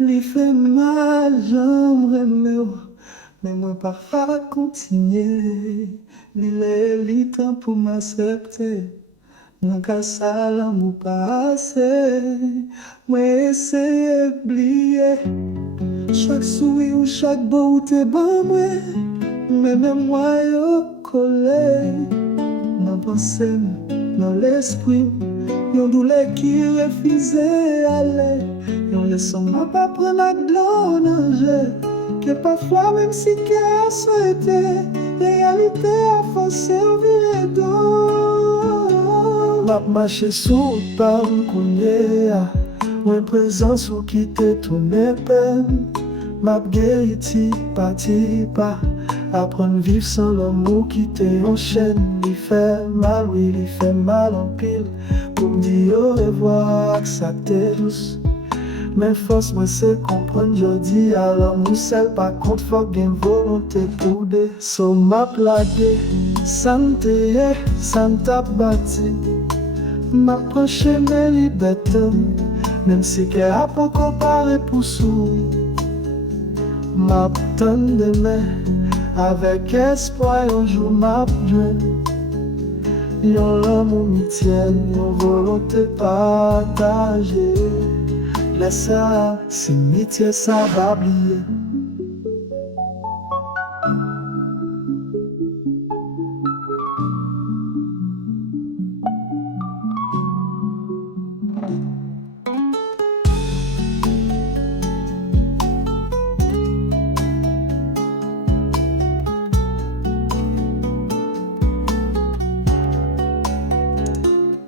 Li fait mal, j'aimerais mais moi parfois continuer. Li temps pour m'accepter. Nan ka sa l'amour passé. Moi essayer oublier. Chaque sourire ou chaque beauté ban moi. Mais même moi yo collé. Nan pensée, dans l'esprit. Yon douleur qui refuse aller. Yon leçon m'a pas prendre la glonge. Que parfois même si qu'elle a souhaité, réalité a forcé au virer d'eau. M'a marché sous pas m'connait. Mon présence ou quitter tous mes peines. M'a guéri ti pas. Apprendre vivre sans l'amour qui t'enchaîne. Il fait mal, oui, il fait mal en pile. Pour me dire au revoir, que ça t'est douce. Mais force moi c'est comprendre, je dis à l'amour seul. Par contre, faut bien volonté pour des so m'a plagué. Ça t'a bâti. M'a penché mes libertés. Même si qu'elle a pas comparé pour sous. M'a tendre demain. Avec espoir, un jour m'a besoin. Yon l'amour m'y tienne, yon volonté partagée. Laisse ça, si m'y ça va oublier.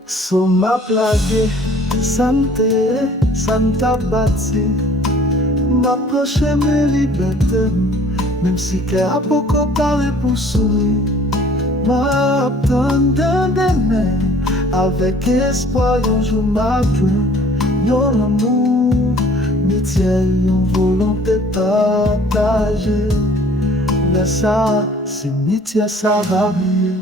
So m'a plagué, ça t'a bâti. M'a proché mes libertés, même si qu'elle a pas comparé pour sourire. M'a attendre demain, avec espoir, un jour m'a pris. Yon amour, m'y yon volonté partagée. Mais ça, c'est m'y ça va bien.